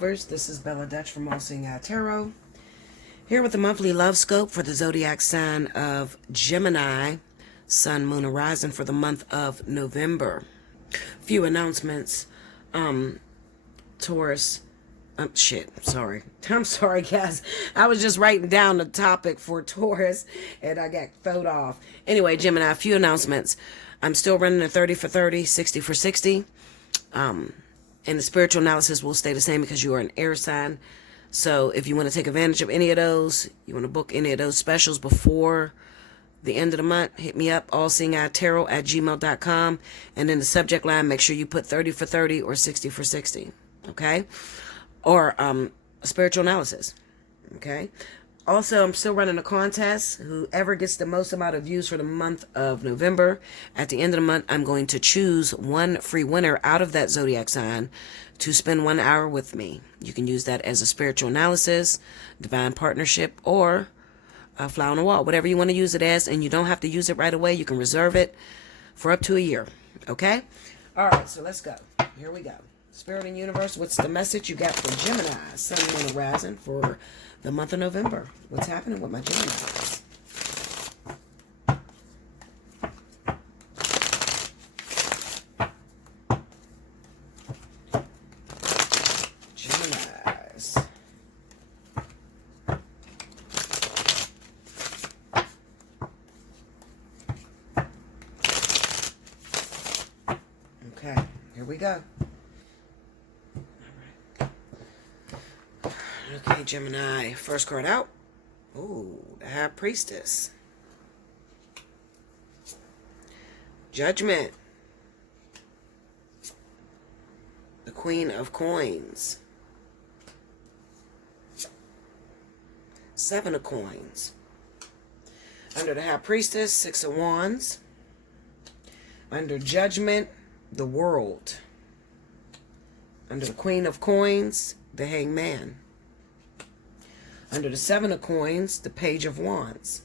This is Bella Dutch from Allseeingeyetarot, here with the monthly love scope for the zodiac sign of Gemini, Sun, Moon, and Rising for the month of November. Few announcements. Taurus. Sorry. I'm sorry, guys. I was just writing down the topic for Taurus, and I got thrown off. Anyway, Gemini, a few announcements. I'm still running a 30 for 30, 60 for 60. And the spiritual analysis will stay the same because you are an air sign. So if you want to take advantage of any of those, you want to book any of those specials before the end of the month, hit me up, allseeingeyetarot@gmail.com. And in the subject line, make sure you put 30 for 30 or 60 for 60. Okay? Or a spiritual analysis. Okay? Also, I'm still running a contest. Whoever gets the most amount of views for the month of November, at the end of the month, I'm going to choose one free winner out of that zodiac sign to spend 1 hour with me. You can use that as a spiritual analysis, divine partnership, or a fly on the wall, whatever you want to use it as. And you don't have to use it right away. You can reserve it for up to a year. Okay? All right, so let's go. Here we go. Spirit and Universe, what's the message you got for Gemini, Sun, Moon, and Rising for the month of November? What's happening with my Geminis? Geminis. Okay, here we go. Okay, Gemini. First card out. Ooh, the High Priestess. Judgment. The Queen of Coins. Seven of Coins. Under the High Priestess, Six of Wands. Under Judgment, the World. Under the Queen of Coins, the Hangman. Under the Seven of Coins, the Page of Wands.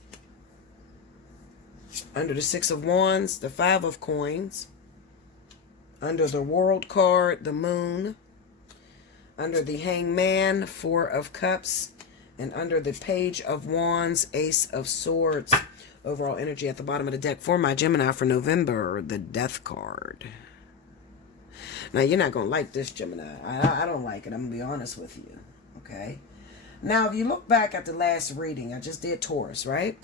Under the Six of Wands, the Five of Coins. Under the World card, the Moon. Under the Hangman, Four of Cups. And under the Page of Wands, Ace of Swords. Overall energy at the bottom of the deck for my Gemini for November, the Death card. Now, you're not going to like this, Gemini. I don't like it. I'm going to be honest with you. Okay? Now, if you look back at the last reading, I just did Taurus, right?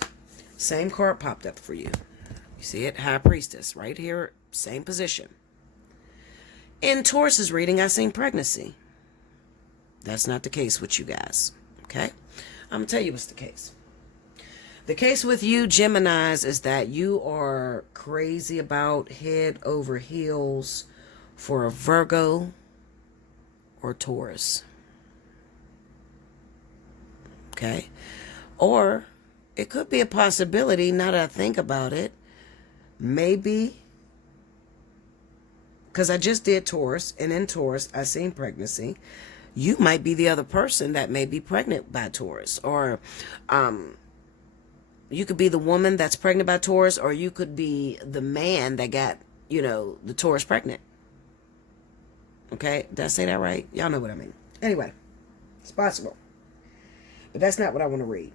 Same card popped up for you. You see it? High Priestess, right here, same position. In Taurus's reading, I seen pregnancy. That's not the case with you guys, okay? I'm going to tell you what's the case. The case with you, Geminis, is that you are crazy about head over heels for a Virgo or Taurus. Okay? Or it could be a possibility, now that I think about it, maybe, because I just did Taurus, and in Taurus, I seen pregnancy. You might be the other person that may be pregnant by Taurus. Or you could be the woman that's pregnant by Taurus, or you could be the man that got, the Taurus pregnant. Okay? Did I say that right? Y'all know what I mean. Anyway, it's possible. But that's not what I want to read.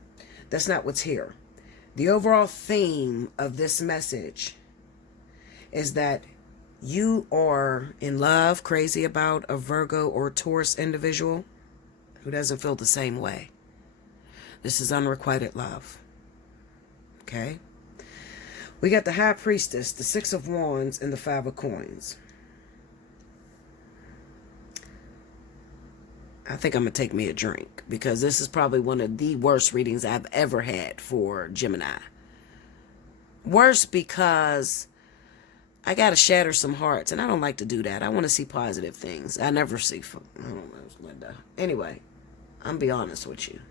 That's not what's here. The overall theme of this message is that you are in love, crazy about a Virgo or Taurus individual who doesn't feel the same way. This is unrequited love. Okay? We got the High Priestess, the Six of Wands, and the Five of Coins. I think I'm going to take me a drink because this is probably one of the worst readings I've ever had for Gemini. Worse because I got to shatter some hearts, and I don't like to do that. I want to see positive things. I never see... I don't know, Linda. Anyway, I'm be honest with you.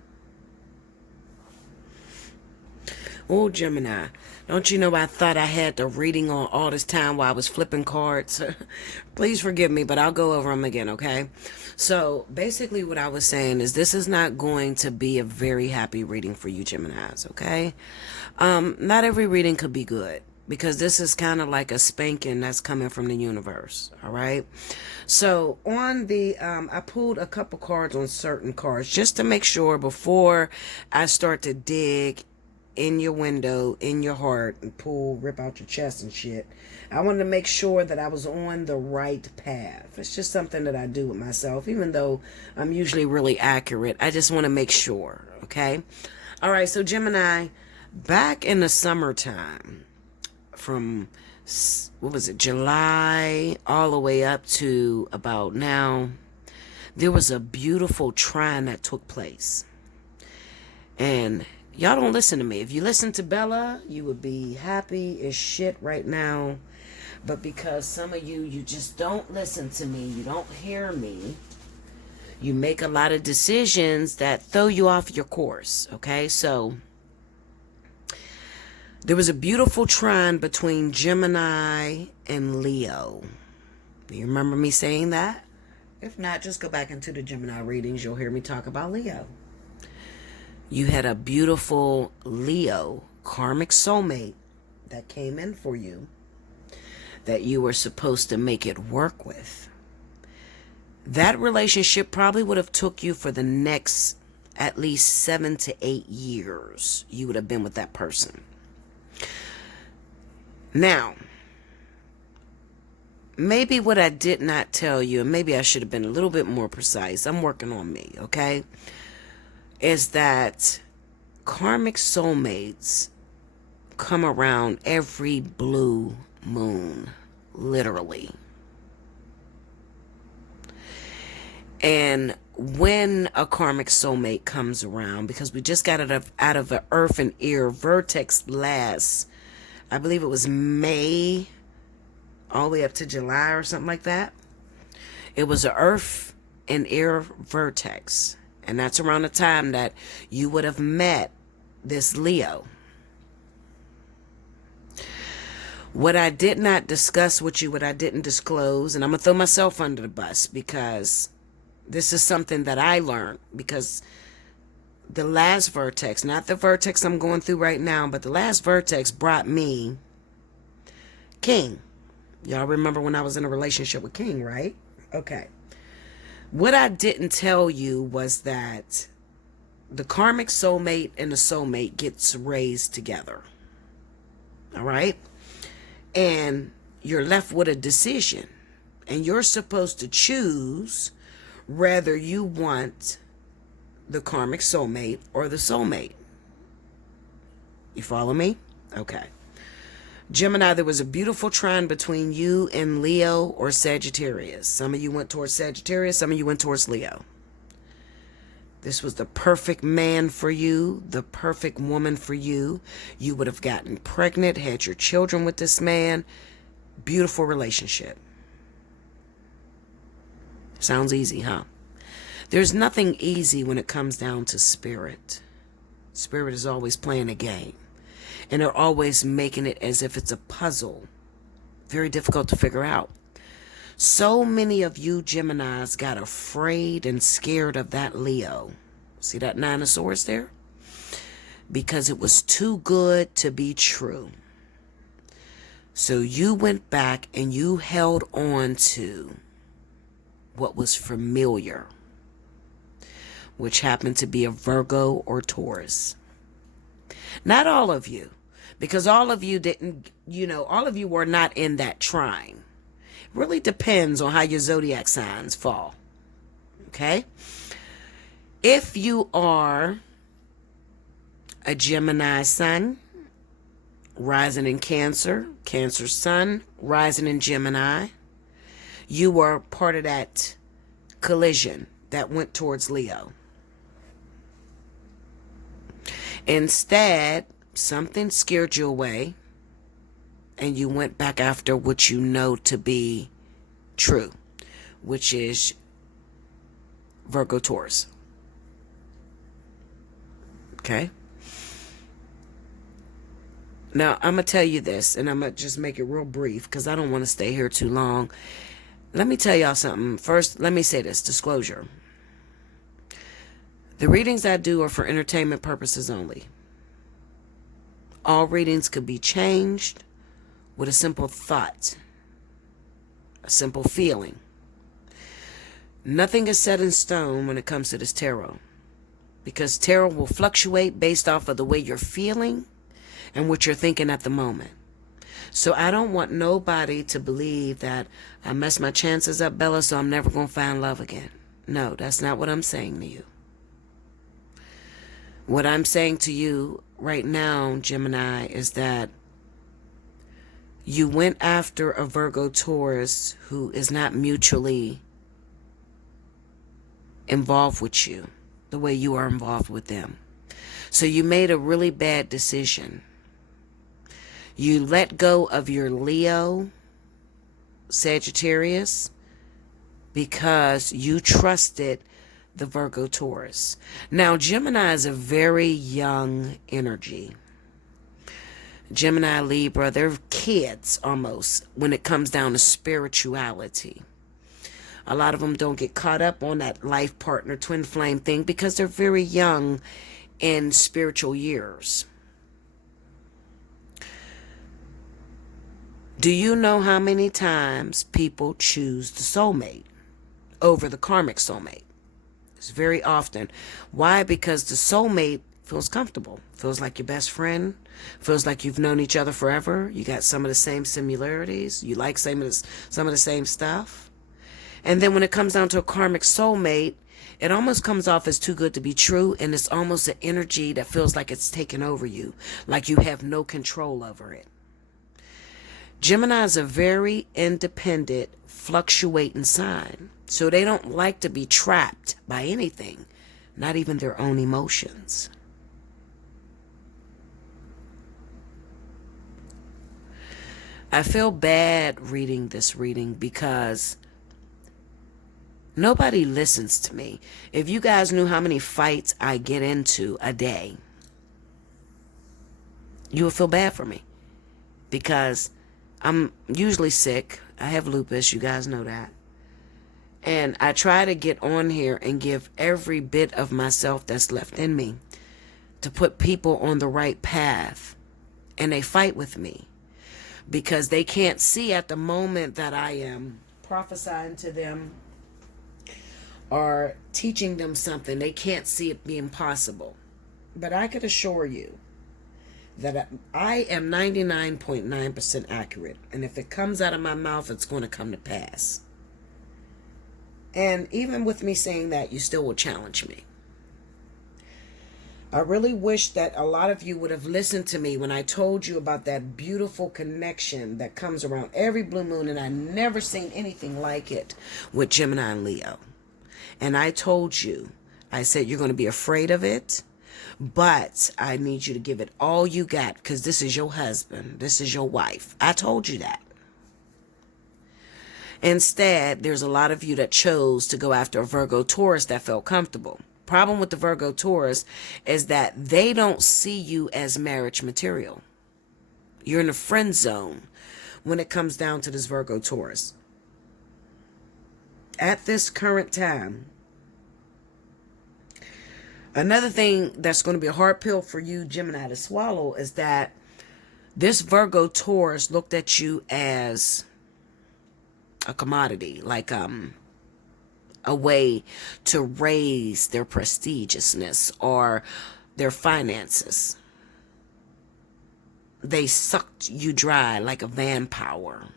Oh, Gemini, don't you know I thought I had the reading on all this time while I was flipping cards? Please forgive me, but I'll go over them again, okay? So, basically what I was saying is this is not going to be a very happy reading for you, Geminis, okay? Not every reading could be good. because this is kind of like a spanking that's coming from the universe. All right. So on the, I pulled a couple cards on certain cards just to make sure before I start to dig in your window, in your heart, and rip out your chest and shit. I wanted to make sure that I was on the right path. It's just something that I do with myself, even though I'm usually really accurate. I just want to make sure, okay? All right, so Gemini, back in the summertime, from, what was it, July all the way up to about now, there was a beautiful trine that took place. And y'all don't listen to me. If you listen to Bella, you would be happy as shit right now. But because some of you, you just don't listen to me, you don't hear me, you make a lot of decisions that throw you off your course, okay? So there was a beautiful trine between Gemini and Leo. Do you remember me saying that? If not, just go back into the Gemini readings. You'll hear me talk about Leo. You had a beautiful Leo karmic soulmate that came in for you that you were supposed to make it work with. That relationship probably would have took you for the next at least 7 to 8 years. You would have been with that person. Now, maybe what I did not tell you, and maybe I should have been a little bit more precise, I'm working on me, okay, is that karmic soulmates come around every blue moon, literally. And when a karmic soulmate comes around, because we just got it out of the earth and air vertex last, I believe it was May, all the way up to July or something like that. It was an earth and air vertex. And that's around the time that you would have met this Leo. What I did not discuss with you, what I didn't disclose, and I'm going to throw myself under the bus because this is something that I learned, because the last vertex, not the vertex I'm going through right now, but the last vertex brought me King. Y'all remember when I was in a relationship with King, right? Okay. What I didn't tell you was that the karmic soulmate and the soulmate gets raised together. All right? And you're left with a decision. And you're supposed to choose whether you want the karmic soulmate or the soulmate. You follow me? Okay. Gemini, there was a beautiful trine between you and Leo or Sagittarius. Some of you went towards Sagittarius, some of you went towards Leo. This was the perfect man for you, the perfect woman for you. You would have gotten pregnant, had your children with this man. Beautiful relationship. Sounds easy, huh? There's nothing easy when it comes down to spirit. Spirit is always playing a game. And they're always making it as if it's a puzzle. Very difficult to figure out. So many of you Geminis got afraid and scared of that Leo. See that Nine of Swords there? Because it was too good to be true. So you went back and you held on to what was familiar, which happened to be a Virgo or Taurus. Not all of you, because all of you didn't, all of you were not in that trine. It really depends on how your zodiac signs fall. Okay? If you are a Gemini sun, rising in Cancer, Cancer sun, rising in Gemini, you were part of that collision that went towards Leo. Instead, something scared you away and you went back after what you know to be true, which is Virgo Taurus. Okay? Now, I'm going to tell you this, and I'm going to just make it real brief because I don't want to stay here too long. Let me tell y'all something. First, let me say this, disclosure. The readings I do are for entertainment purposes only. All readings could be changed. with a simple thought, a simple feeling. Nothing is set in stone when it comes to this tarot, because tarot will fluctuate based off of the way you're feeling and what you're thinking at the moment. So I don't want nobody to believe that I messed my chances up, Bella, so I'm never going to find love again. No, that's not what I'm saying to you. What I'm saying to you right now, Gemini, is that you went after a Virgo Taurus who is not mutually involved with you the way you are involved with them. So you made a really bad decision. You let go of your Leo, Sagittarius, because you trusted the Virgo Taurus. Now, Gemini is a very young energy. Gemini, Libra, they're kids almost when it comes down to spirituality. A lot of them don't get caught up on that life partner, twin flame thing because they're very young in spiritual years. Do you know how many times people choose the soulmate over the karmic soulmate? It's very often. Why? Because the soulmate feels comfortable, feels like your best friend, feels like you've known each other forever. You got some of the same similarities. You like some of the same stuff. And then when it comes down to a karmic soulmate, it almost comes off as too good to be true, and it's almost an energy that feels like it's taken over you, like you have no control over it. Gemini is a very independent, fluctuating sign, so they don't like to be trapped by anything, not even their own emotions. I feel bad reading this reading because nobody listens to me. If you guys knew how many fights I get into a day, you would feel bad for me because I'm usually sick. I have lupus. You guys know that. And I try to get on here and give every bit of myself that's left in me to put people on the right path. And they fight with me because they can't see at the moment that I am prophesying to them or teaching them something. They can't see it being possible. But I could assure you that I am 99.9% accurate. And if it comes out of my mouth, it's going to come to pass. And even with me saying that, you still will challenge me. I really wish that a lot of you would have listened to me when I told you about that beautiful connection that comes around every blue moon. And I never seen anything like it with Gemini and Leo. And I told you, I said, you're going to be afraid of it. But I need you to give it all you got because this is your husband. This is your wife. I told you that. Instead, there's a lot of you that chose to go after a Virgo Taurus that felt comfortable. Problem with the Virgo Taurus is that they don't see you as marriage material. You're in the friend zone when it comes down to this Virgo Taurus. At this current time, another thing that's going to be a hard pill for you, Gemini, to swallow is that this Virgo Taurus looked at you as a commodity, like a way to raise their prestigiousness or their finances. They sucked you dry like a vampire.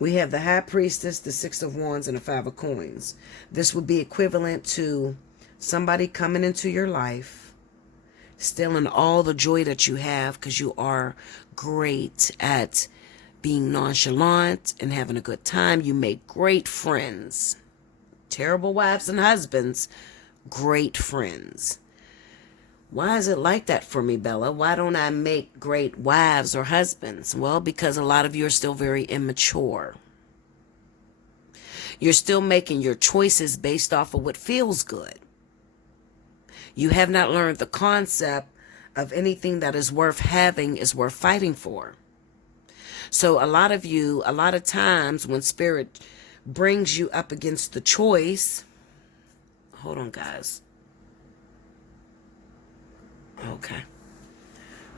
We have the High Priestess, the Six of Wands, and the Five of Coins. This would be equivalent to somebody coming into your life, stealing all the joy that you have because you are great at being nonchalant and having a good time. You make great friends. Terrible wives and husbands, great friends. Why is it like that for me, Bella? Why don't I make great wives or husbands? Well, because a lot of you are still very immature. You're still making your choices based off of what feels good. You have not learned the concept of anything that is worth having is worth fighting for. So a lot of you, a lot of times when Spirit brings you up against the choice, hold on, guys. Okay.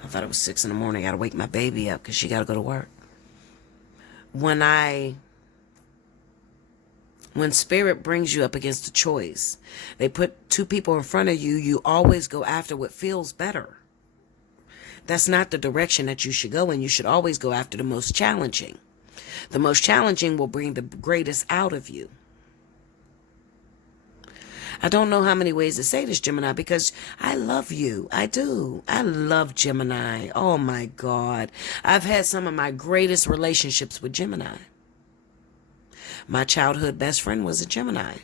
I thought it was 6 in the morning. I gotta wake my baby up because she gotta go to work. When spirit brings you up against a choice, they put two people in front of you, you always go after what feels better. That's not the direction that you should go in. You should always go after the most challenging. The most challenging will bring the greatest out of you. I don't know how many ways to say this, Gemini, because I love you. I do. I love Gemini. Oh my God. I've had some of my greatest relationships with Gemini. My childhood best friend was a Gemini.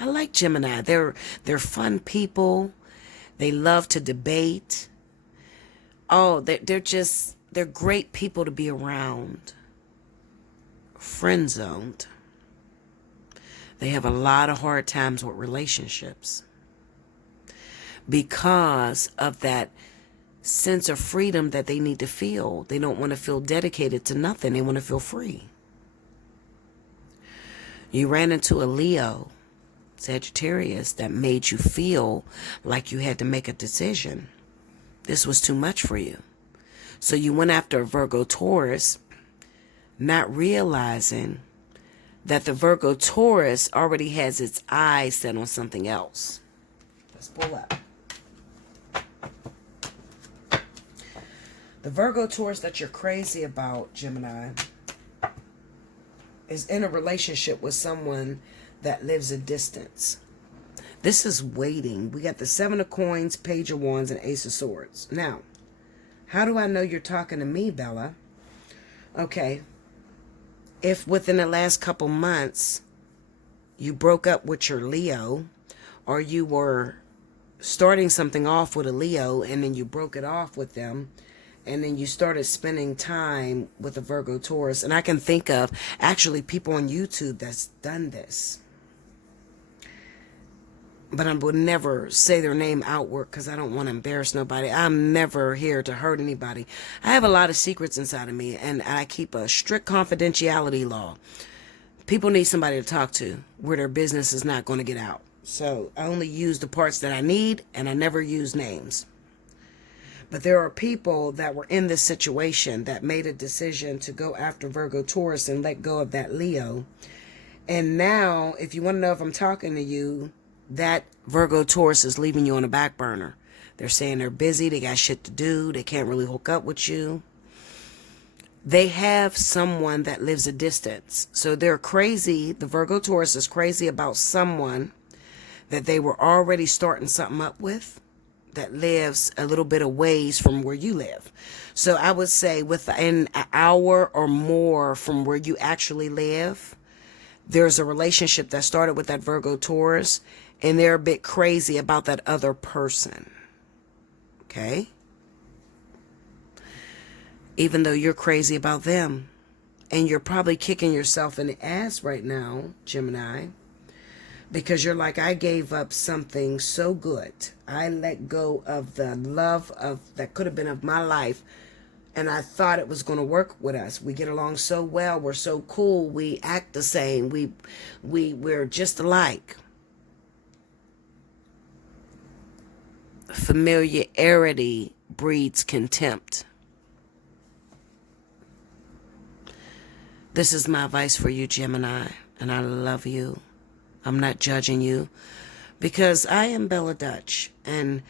I like Gemini. They're fun people. They love to debate. Oh, they're great people to be around. Friend zoned. They have a lot of hard times with relationships because of that sense of freedom that they need to feel. They don't want to feel dedicated to nothing. They want to feel free. You ran into a Leo, Sagittarius, that made you feel like you had to make a decision. This was too much for you. So you went after a Virgo Taurus, not realizing that the Virgo Taurus already has its eyes set on something else. Let's pull up. The Virgo Taurus that you're crazy about, Gemini, is in a relationship with someone that lives a distance. This is waiting. We got the 7 of Coins, Page of Wands, and Ace of Swords. Now, how do I know you're talking to me, Bella? Okay. If within the last couple months you broke up with your Leo, or you were starting something off with a Leo and then you broke it off with them, and then you started spending time with a Virgo Taurus, and I can think of actually people on YouTube that's done this. But I would never say their name outward because I don't want to embarrass nobody. I'm never here to hurt anybody. I have a lot of secrets inside of me, and I keep a strict confidentiality law. People need somebody to talk to where their business is not going to get out. So I only use the parts that I need, and I never use names. But there are people that were in this situation that made a decision to go after Virgo Taurus and let go of that Leo. And now, if you want to know if I'm talking to you, that Virgo Taurus is leaving you on the back burner. They're saying they're busy, they got shit to do, they can't really hook up with you. They have someone that lives a distance. So they're crazy. The Virgo Taurus is crazy about someone that they were already starting something up with that lives a little bit of ways from where you live. So I would say within an hour or more from where you actually live, there's a relationship that started with that Virgo Taurus, and they're a bit crazy about that other person. Okay? Even though you're crazy about them. And you're probably kicking yourself in the ass right now, Gemini, because you're like, I gave up something so good. I let go of the love of that could have been of my life, and I thought it was going to work with us. We get along so well. We're so cool. We act the same. We're just alike. Familiarity breeds contempt. This is my advice for you, Gemini, and I love you. I'm not judging you because I am Bella Dutch, and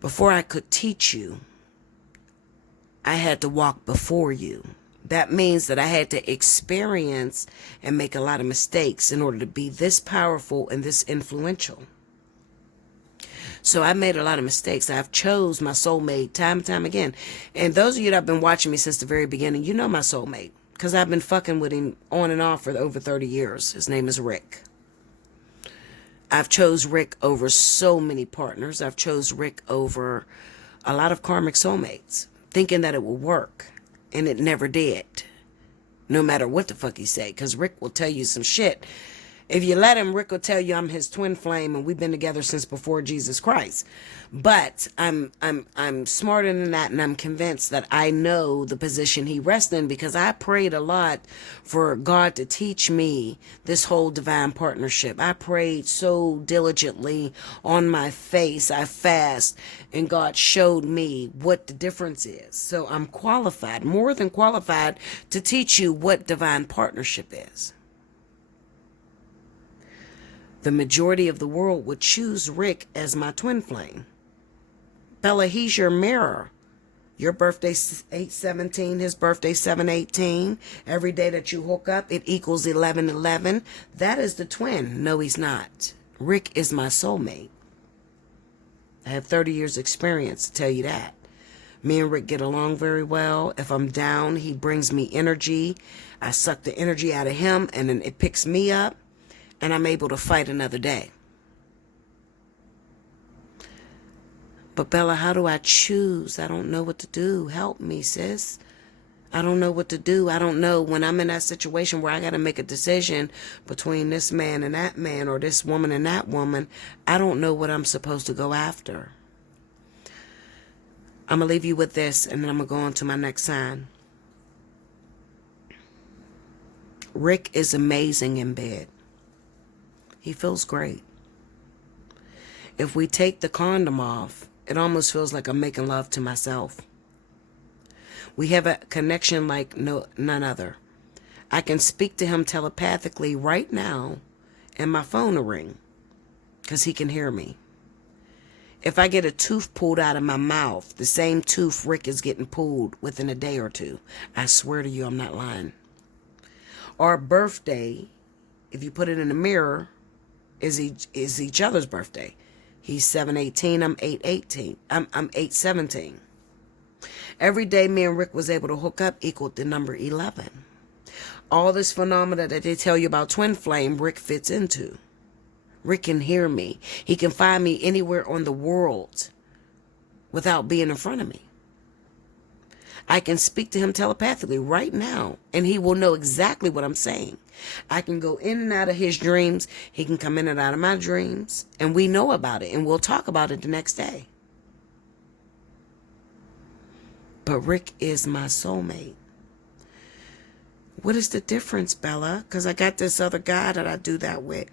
before I could teach you, I had to walk before you. That means that I had to experience and make a lot of mistakes in order to be this powerful and this influential. So I made a lot of mistakes. I've chose my soulmate time and time again. And those of you that have been watching me since the very beginning, you know my soulmate because I've been fucking with him on and off for over 30 years. His name is Rick. I've chose Rick over so many partners. I've chose Rick over a lot of karmic soulmates, thinking that it would work, and it never did. No matter what the fuck he say, because Rick will tell you some shit, If you let him, Rick will tell you I'm his twin flame and we've been together since before Jesus Christ. But I'm smarter than that, and I'm convinced that I know the position he rests in, because I prayed a lot for God to teach me this whole divine partnership. I prayed so diligently on my face. I fast, and God showed me what the difference is. So I'm qualified, more than qualified, to teach you what divine partnership is. The majority of the world would choose Rick as my twin flame. Bella, he's your mirror. Your birthday's 8/17, his birthday's 7/18. Every day that you hook up, it equals 11/11. That is the twin. No, he's not. Rick is my soulmate. I have 30 years experience to tell you that. Me and Rick get along very well. If I'm down, he brings me energy. I suck the energy out of him, and then it picks me up, and I'm able to fight another day. But Bella, how do I choose? I don't know what to do. Help me, sis. I don't know what to do. I don't know when I'm in that situation where I got to make a decision between this man and that man, or this woman and that woman. I don't know what I'm supposed to go after. I'm going to leave you with this, and then I'm going to go on to my next sign. Rick is amazing in bed. He feels great. If we take the condom off, it almost feels like I'm making love to myself. We have a connection like none other. I can speak to him telepathically right now, and my phone will ring, because he can hear me. If I get a tooth pulled out of my mouth, the same tooth Rick is getting pulled within a day or two. I swear to you, I'm not lying. Our birthday, if you put it in the mirror, is each other's birthday. He's 7/18, I'm 8/18. I'm 8/17. Every day me and Rick was able to hook up equaled the number 11. All this phenomena that they tell you about twin flame, Rick fits into. Rick can hear me. He can find me anywhere on the world without being in front of me. I can speak to him telepathically right now, and he will know exactly what I'm saying. I can go in and out of his dreams. He can come in and out of my dreams, and we know about it, and we'll talk about it the next day. But Rick is my soulmate. What is the difference, Bella? Because I got this other guy that I do that with.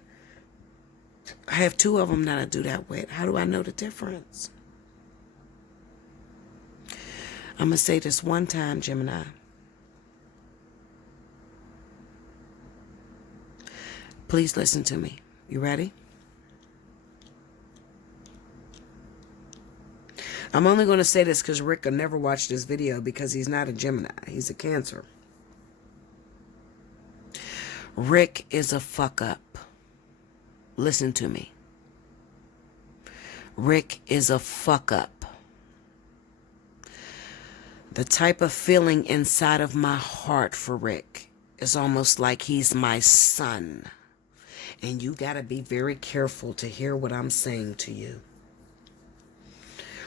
I have two of them that I do that with. How do I know the difference? I'm going to say this one time, Gemini. Please listen to me. You ready? I'm only going to say this because Rick will never watch this video, because he's not a Gemini. He's a Cancer. Rick is a fuck up. Listen to me. Rick is a fuck up. The type of feeling inside of my heart for Rick is almost like he's my son. And you got to be very careful to hear what I'm saying to you.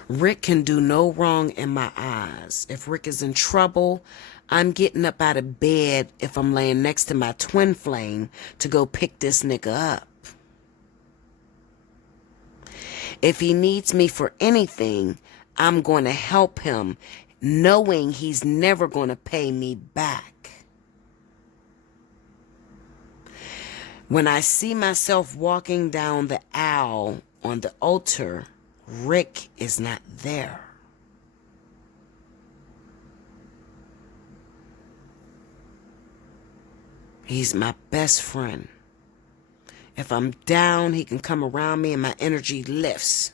Rick can do no wrong in my eyes. If Rick is in trouble, I'm getting up out of bed if I'm laying next to my twin flame to go pick this nigga up. If he needs me for anything, I'm going to help him, knowing he's never going to pay me back. When I see myself walking down the aisle on the altar, Rick is not there. He's my best friend. If I'm down, he can come around me and my energy lifts.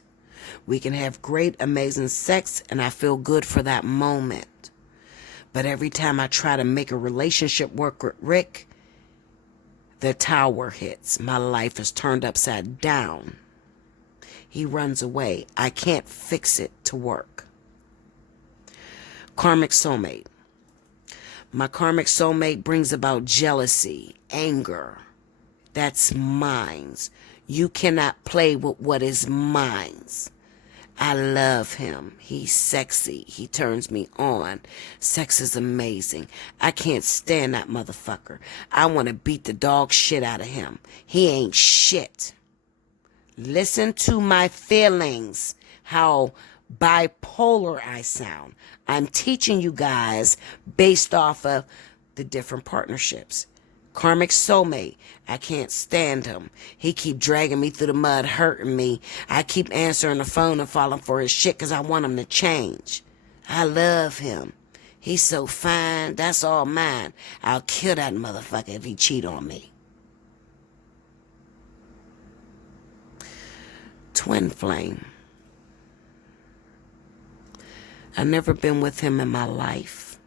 We can have great, amazing sex, and I feel good for that moment. But every time I try to make a relationship work with Rick, the tower hits. My life is turned upside down. He runs away. I can't fix it to work. Karmic soulmate. My karmic soulmate brings about jealousy, anger. That's mine. You cannot play with what is mine. I love him. He's sexy. He turns me on. Sex is amazing. I can't stand that motherfucker. I want to beat the dog shit out of him. He ain't shit. Listen to my feelings. How bipolar I sound. I'm teaching you guys based off of the different partnerships. Karmic soulmate. I can't stand him. He keep dragging me through the mud, hurting me. I keep answering the phone and falling for his shit because I want him to change. I love him. He's so fine. That's all mine. I'll kill that motherfucker if he cheat on me. Twin flame. I've never been with him in my life.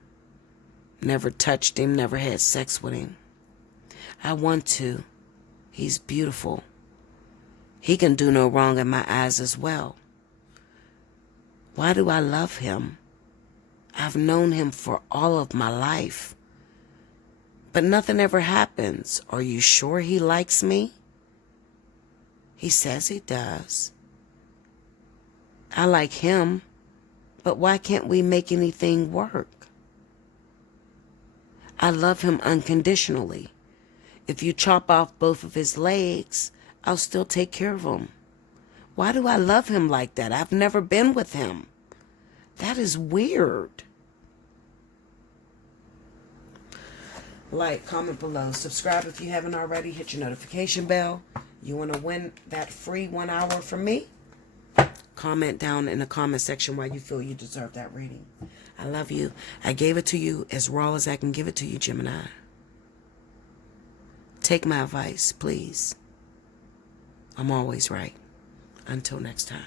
Never touched him, never had sex with him. I want to. He's beautiful. He can do no wrong in my eyes as well. Why do I love him? I've known him for all of my life. But nothing ever happens. Are you sure he likes me? He says he does. I like him, but why can't we make anything work? I love him unconditionally. If you chop off both of his legs, I'll still take care of him. Why do I love him like that? I've never been with him. That is weird. Like, comment below. Subscribe if you haven't already. Hit your notification bell. You want to win that free 1 hour from me? Comment down in the comment section why you feel you deserve that reading. I love you. I gave it to you as raw as I can give it to you, Gemini. Take my advice, please. I'm always right. Until next time.